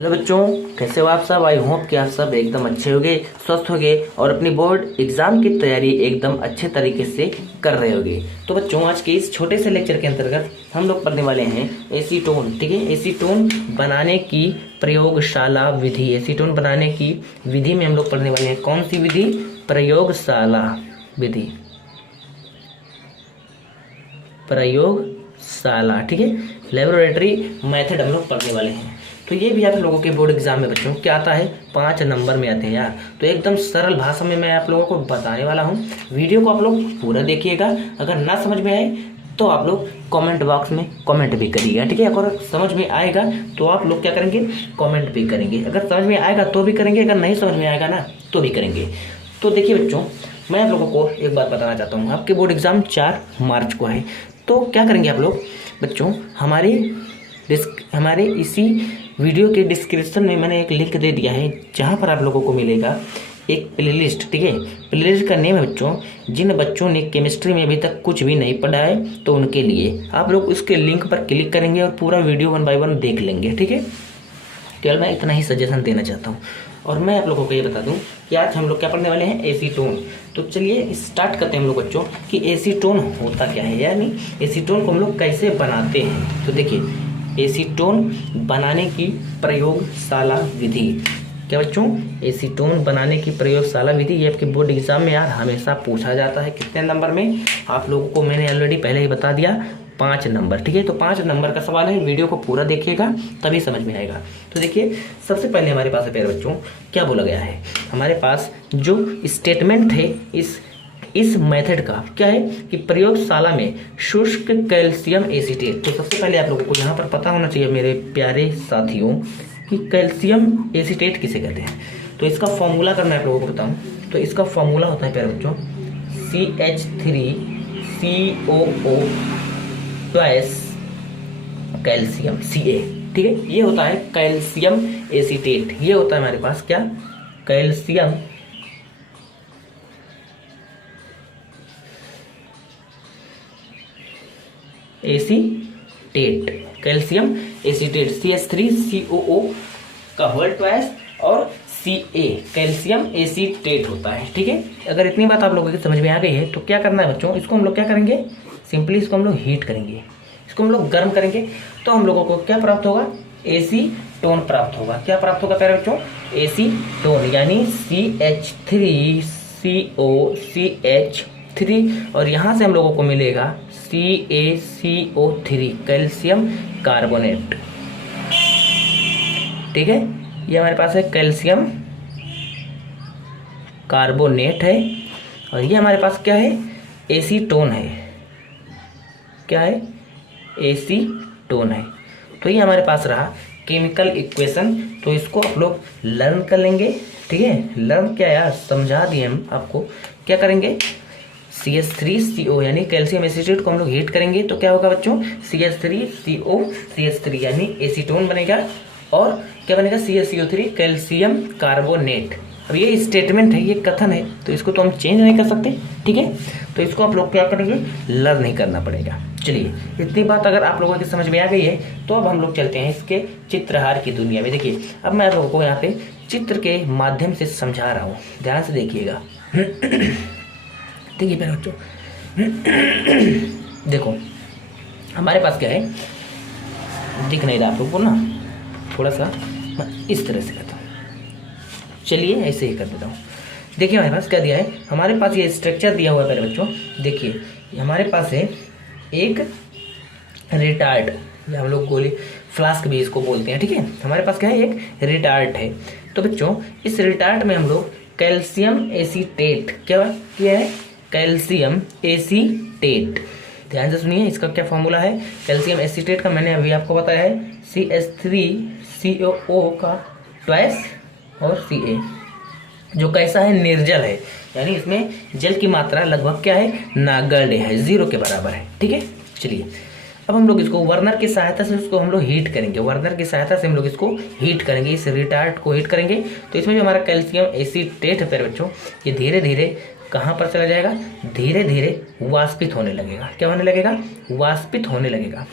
Hello बच्चों, कैसे हो आप सब। आई होप कि आप सब एकदम अच्छे होगे, स्वस्थ होगे और अपनी बोर्ड एग्जाम की तैयारी एकदम अच्छे तरीके से कर रहे होगे। तो बच्चों, आज के इस छोटे से लेक्चर के अंतर्गत हम लोग पढ़ने वाले हैं एसीटोन। ठीक है, एसीटोन बनाने की प्रयोगशाला विधि। एसीटोन बनाने की विधि में हम लोग पढ़ने वाले हैं कौन सी विधि? प्रयोगशाला विधि, प्रयोगशाला। ठीक है, लेबोरेटरी मेथड हम लोग पढ़ने वाले हैं। तो ये भी आप लोगों के बोर्ड एग्जाम में बच्चों क्या आता है, 5 नंबर में आते हैं यार। तो एकदम सरल भाषा में मैं आप लोगों को बताने वाला हूँ। वीडियो को आप लोग पूरा देखिएगा। अगर ना समझ में आए तो आप लोग कमेंट बॉक्स में कमेंट भी करिएगा। ठीक है, अगर समझ में आएगा तो आप लोग क्या करेंगे, कमेंट भी करेंगे। अगर समझ में आएगा तो भी करेंगे, अगर नहीं समझ में आएगा ना तो भी करेंगे। तो देखिए बच्चों, मैं आप लोगों को एक बात बताना चाहता हूँ। आपके बोर्ड एग्जाम 4 मार्च को है। तो क्या करेंगे आप लोग बच्चों, हमारे इसी वीडियो के डिस्क्रिप्शन में मैंने एक लिंक दे दिया है, जहाँ पर आप लोगों को मिलेगा एक प्लेलिस्ट। ठीक है, प्लेलिस्ट का नेम है बच्चों, जिन बच्चों ने केमिस्ट्री में अभी तक कुछ भी नहीं पढ़ा है तो उनके लिए। आप लोग उसके लिंक पर क्लिक करेंगे और पूरा वीडियो 1 बाय 1 देख लेंगे। ठीक है, केवल मैं इतना ही सजेशन देना चाहता हूँ। और मैं आप लोगों को ये बता दूं कि आज हम लोग क्या पढ़ने वाले हैं, एसीटोन। तो चलिए स्टार्ट करते हैं हम लोग बच्चों कि एसीटोन होता क्या है, यानी एसीटोन को हम लोग कैसे बनाते हैं। तो देखिए, एसीटोन बनाने की प्रयोगशाला विधि। क्या बच्चों, एसीटोन बनाने की प्रयोगशाला विधि, ये आपके बोर्ड एग्जाम में यार हमेशा पूछा जाता है। कितने नंबर में? आप लोगों को मैंने ऑलरेडी पहले ही बता दिया, 5 नंबर। ठीक है, तो 5 नंबर का सवाल है। वीडियो को पूरा देखिएगा तभी समझ में आएगा। तो देखिए, सबसे पहले हमारे पास है प्यारे बच्चों, क्या बोला गया है हमारे पास जो स्टेटमेंट है इस मेथड का, क्या है कि प्रयोगशाला में शुष्क कैल्शियम एसीटेट। तो सबसे पहले आप लोगों को यहाँ पर पता होना चाहिए मेरे प्यारे साथियों कि कैल्शियम एसीटेट किसे कहते हैं। तो इसका फॉर्मूला अगर मैं आप लोगों को बताऊं तो इसका फॉर्मूला होता है प्यारे बच्चों CH3COO प्लस कैल्शियम Ca। ठीक है, ये होता है कैल्शियम एसीटेट। ये होता है हमारे पास क्या, calcium acetate, calcium acetate CH3COO का होल ट्वाइस और Ca कैल्शियम एसीटेट होता है। ठीक है, अगर इतनी बात आप लोगों की समझ में आ गई है तो क्या करना है बच्चों, इसको हम लोग क्या करेंगे, सिंपली इसको हम लोग हीट करेंगे, इसको हम लोग गर्म करेंगे। तो हम लोगों को क्या प्राप्त होगा, एसीटोन प्राप्त होगा। क्या प्राप्त होगा प्यारे बच्चों, एसीटोन, यानी CH3COCH3 और यहाँ से हम लोगों को मिलेगा CaCO3 कैल्शियम कार्बोनेट। ठीक है, ये हमारे पास है कैल्शियम कार्बोनेट है और ये हमारे पास क्या है, एसीटोन है। क्या है, एसीटोन है। तो ये हमारे पास रहा केमिकल इक्वेशन। तो इसको आप लोग लर्न कर लेंगे। ठीक है, लर्न क्या यार, समझा दिए हम आपको। क्या करेंगे, CH3CO यानी कैल्शियम एसीटेट को हम लोग हीट करेंगे तो क्या होगा बच्चों, CH3COCH3 यानी एसीटोन बनेगा। और क्या बनेगा, CaCO3 कैल्शियम कार्बोनेट। अब ये स्टेटमेंट है, ये कथन है, तो इसको तो हम चेंज नहीं कर सकते। ठीक है, तो इसको आप लोग क्या करेंगे, लर्न नहीं करना पड़ेगा। चलिए, इतनी बात अगर आप लोगों की समझ में आ गई है तो अब हम लोग चलते हैं इसके चित्रहार की दुनिया में। देखिए, अब मैं आप लोगों को यहाँ पे चित्र के माध्यम से समझा रहा हूँ, ध्यान से देखिएगा। ठीक है प्यारे बच्चों, देखो हमारे पास क्या है, दिख नहीं रहा आप लोगों को ना, थोड़ा सा मैं इस तरह से करता हूँ। चलिए ऐसे ही कर देता हूँ। देखिए हमारे पास क्या दिया है, हमारे पास ये स्ट्रक्चर दिया हुआ है प्यारे बच्चों। देखिए हमारे पास है एक रिटार्ड, या हम लोग गोली फ्लास्क भी इसको बोलते हैं। ठीक है, हमारे पास क्या है, एक रिटार्ड है। तो बच्चों, इस रिटार्ड में हम लोग कैल्शियम एसीटेट, क्या है, कैल्शियम एसीटेट, ध्यान से सुनिए, इसका क्या फॉर्मूला है कैल्शियम एसीटेट का, मैंने अभी आपको बताया है CH3COO का ट्वाइस और Ca, जो कैसा है, निर्जल है, यानी इसमें जल की मात्रा लगभग क्या है, नगण्य है, 0 के बराबर है। ठीक है, चलिए अब हम लोग इसको वर्नर की सहायता से उसको हम लोग हीट करेंगे। वर्नर की सहायता से हम लोग इसको हीट करेंगे, इस रिटार्ड को हीट करेंगे। तो इसमें जो हमारा कैल्शियम एसीटेट है प्यारे बच्चों, ये धीरे धीरे कहाँ पर चला जाएगा, धीरे धीरे वाष्पित होने लगेगा। क्या होने लगेगा, वाष्पित होने लगेगा।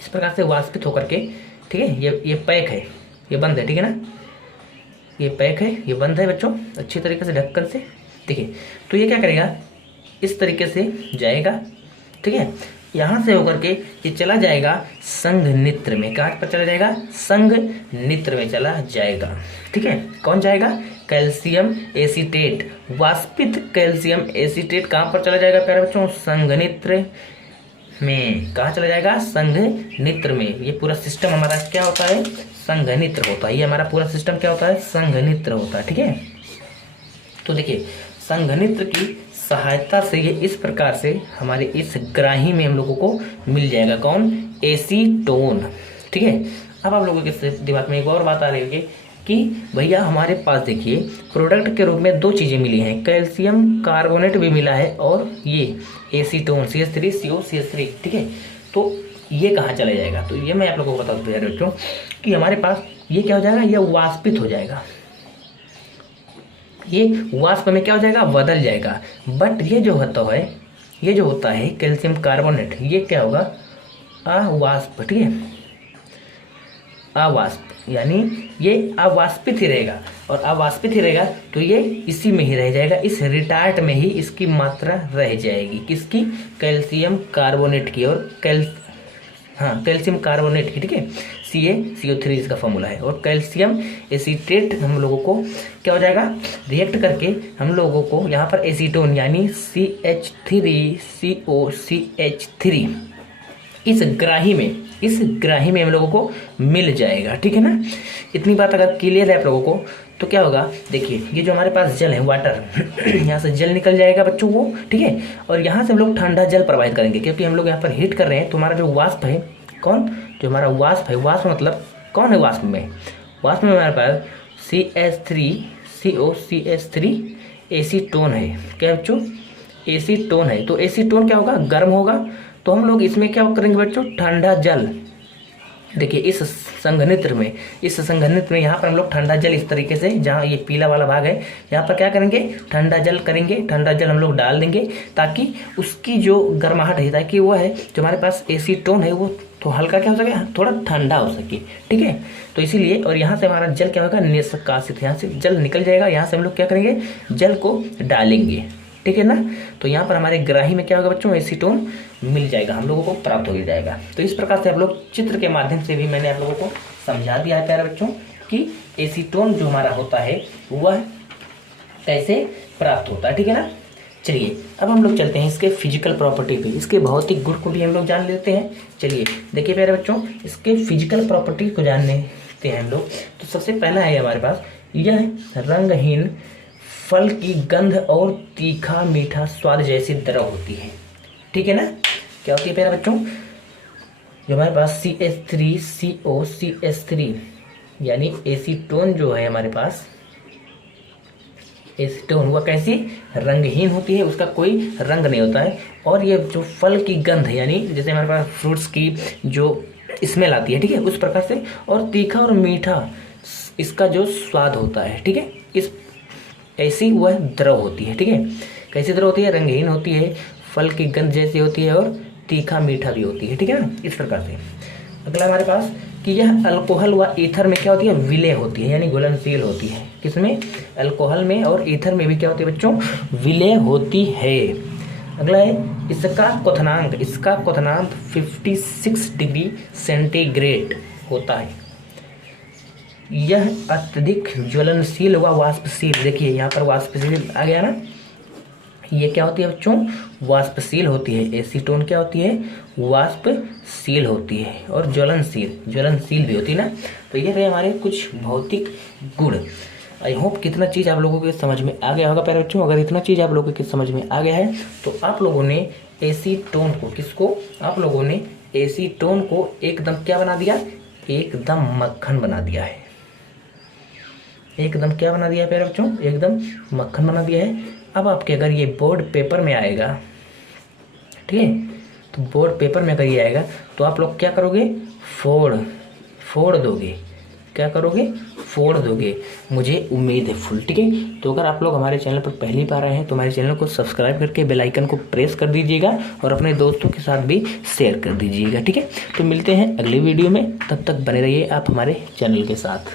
इस प्रकार से वाष्पित होकर के, ठीक है, ये पैक है, ये बंद है, ठीक है ना, ये पैक है, ये बंद है बच्चों अच्छी तरीके से ढक्कन से। देखिए तो ये क्या करेगा, इस तरीके से जाएगा, ठीक है। यहाँ से होकर के ये चला जाएगा संघनित्र में। कहाँ पर चला जाएगा, संघनित्र में चला जाएगा, ठीक है। कौन जाएगा, कैल्शियम एसीटेट, वाष्पित कैल्शियम एसीटेट कहाँ पर चला जाएगा प्यारे बच्चों, संघनित्र में। कहाँ चला जाएगा, संघनित्र में। ये पूरा सिस्टम हमारा क्या होता है, संघनित्र होता है। ये हमारा पूरा सिस्टम क्या होता है, संघनित्र होता है, ठीक है। तो देखिए संघनित्र की सहायता से ये इस प्रकार से हमारे इस ग्राही में हम लोगों को मिल जाएगा, कौन, एसीटोन, ठीक है। अब आप लोगों के दिमाग में एक और बात आ रही होगी कि भैया हमारे पास देखिए प्रोडक्ट के रूप में दो चीज़ें मिली हैं, कैल्शियम कार्बोनेट भी मिला है और ये एसीटोन CH3COCH3, ठीक है। तो ये कहाँ चला जाएगा, तो ये मैं आप लोगों को बता दूँ बच्चों कि हमारे पास ये क्या हो जाएगा, ये वाष्पित हो जाएगा, ये वाष्प में क्या हो जाएगा, बदल जाएगा। बट ये जो होता है कैल्शियम कार्बोनेट, ये क्या होगा, अवाष्प, ठीक है, अवाष्प, यानी ये अवाष्पित ही रहेगा। और अवाष्पित ही रहेगा तो ये इसी में ही रह जाएगा, इस रिटार्ट में ही इसकी मात्रा रह जाएगी, किसकी, कैल्शियम कार्बोनेट की और कैल्शियम कार्बोनेट की, ठीक है। CaCO3 इसका फॉर्मूला है। और कैल्शियम एसीटेट हम लोगों को क्या हो जाएगा, रिएक्ट करके हम लोगों को यहाँ पर एसीटोन यानी CH3COCH3 इस ग्राही में हम लोगों को मिल जाएगा, ठीक है ना। इतनी बात अगर क्लियर है आप लोगों को तो क्या होगा, देखिए ये जो हमारे पास जल है, वाटर यहाँ से जल निकल जाएगा बच्चों को, ठीक है। और यहाँ से हम लोग ठंडा जल प्रवाहित करेंगे, क्योंकि हम लोग यहाँ पर हीट कर रहे हैं। तो हमारा जो वाष्प है, कौन, जो हमारा वाष्प है, वाष्प मतलब कौन है, वाष्प में हमारे पास CH3COCH3 एसीटोन है, क्या बच्चों, एसीटोन है। तो एसीटोन क्या होगा, गर्म होगा। तो हम लोग इसमें क्या करेंगे बच्चों, ठंडा जल, देखिए इस संघनित्र में यहाँ पर हम लोग ठंडा जल इस तरीके से, जहाँ ये पीला वाला भाग है यहाँ पर क्या करेंगे, ठंडा जल करेंगे, ठंडा जल हम लोग डाल देंगे ताकि उसकी जो गर्माहट है, ताकि वो है जो हमारे पास एसीटोन है वो तो हल्का क्या हो सके, थोड़ा ठंडा हो सके, ठीक है। तो इसीलिए, और यहाँ से हमारा जल क्या होगा, निष्कासित, यहाँ से जल निकल जाएगा। यहाँ से हम लोग क्या करेंगे, जल को डालेंगे, ठीक है ना। तो यहाँ पर हमारे ग्राही में क्या होगा बच्चों, एसीटोन मिल जाएगा, हम लोगों को प्राप्त हो जाएगा। तो इस प्रकार से आप लोग चित्र के माध्यम से भी मैंने आप लोगों को समझा दिया है प्यारे बच्चों कि एसीटोन जो हमारा होता है वह कैसे प्राप्त होता है, ठीक है ना। चलिए अब हम लोग चलते हैं इसके फिजिकल प्रॉपर्टी पे, इसके भौतिक गुण को भी हम लोग जान लेते हैं। चलिए देखिए प्यारे बच्चों, इसके फिजिकल प्रॉपर्टी को जान लेते हैं हम लोग। तो सबसे पहला है हमारे पास, यह रंगहीन, फल की गंध और तीखा मीठा स्वाद जैसी द्रव होती है, ठीक है ना। क्या होती है प्यारे बच्चों, जो हमारे पास CH3COCH3 यानी एसीटोन जो है हमारे पास, एसीटोन वह कैसी, रंगहीन होती है, उसका कोई रंग नहीं होता है। और ये जो फल की गंध यानी जैसे हमारे पास फ्रूट्स की जो स्मेल आती है, ठीक है, उस प्रकार से। और तीखा और मीठा इसका जो स्वाद होता है, ठीक है, इस ऐसी वह द्रव होती है, ठीक है। कैसी द्रव होती है, रंगहीन होती है, फल की गंध जैसी होती है और तीखा मीठा भी होती है, ठीक है ना, इस प्रकार से। अगला हमारे पास कि यह अल्कोहल व ईथर में क्या होती है, विलय होती है, यानी घुलनशील होती है। किसमें, अल्कोहल में और ईथर में भी क्या होती है बच्चों, विलय होती है। अगला है इसका क्वथनांक 56 डिग्री सेंटीग्रेड होता है। यह अत्यधिक ज्वलनशील व वाष्पशील, देखिए यहाँ पर वाष्पशील आ गया ना, ये क्या होती है बच्चों, वाष्पशील होती है। एसीटोन क्या होती है, वाष्पशील होती है और ज्वलनशील भी होती है ना। तो ये रहे हमारे कुछ भौतिक गुण। आई होप कितना चीज़ आप लोगों के समझ में आ गया होगा प्यारे बच्चों। अगर इतना चीज़ आप लोगों के समझ में आ गया है तो आप लोगों ने एसीटोन को, किसको, आप लोगों ने एसीटोन को एकदम क्या बना दिया, एकदम मक्खन बना दिया है। एकदम क्या बना दिया है प्यारे बच्चों, एकदम मक्खन बना दिया है। अब आपके अगर ये बोर्ड पेपर में आएगा, ठीक है, तो बोर्ड पेपर में अगर ये आएगा तो आप लोग क्या करोगे, फोड़ दोगे, क्या करोगे, फोड़ दोगे, मुझे उम्मीद है फुल। ठीक है, तो अगर आप लोग हमारे चैनल पर पहली बार आए हैं तो हमारे चैनल को सब्सक्राइब करके बेल आइकन को प्रेस कर दीजिएगा और अपने दोस्तों के साथ भी शेयर कर दीजिएगा। ठीक है, तो मिलते हैं अगली वीडियो में, तब तक बने रहिए आप हमारे चैनल के साथ।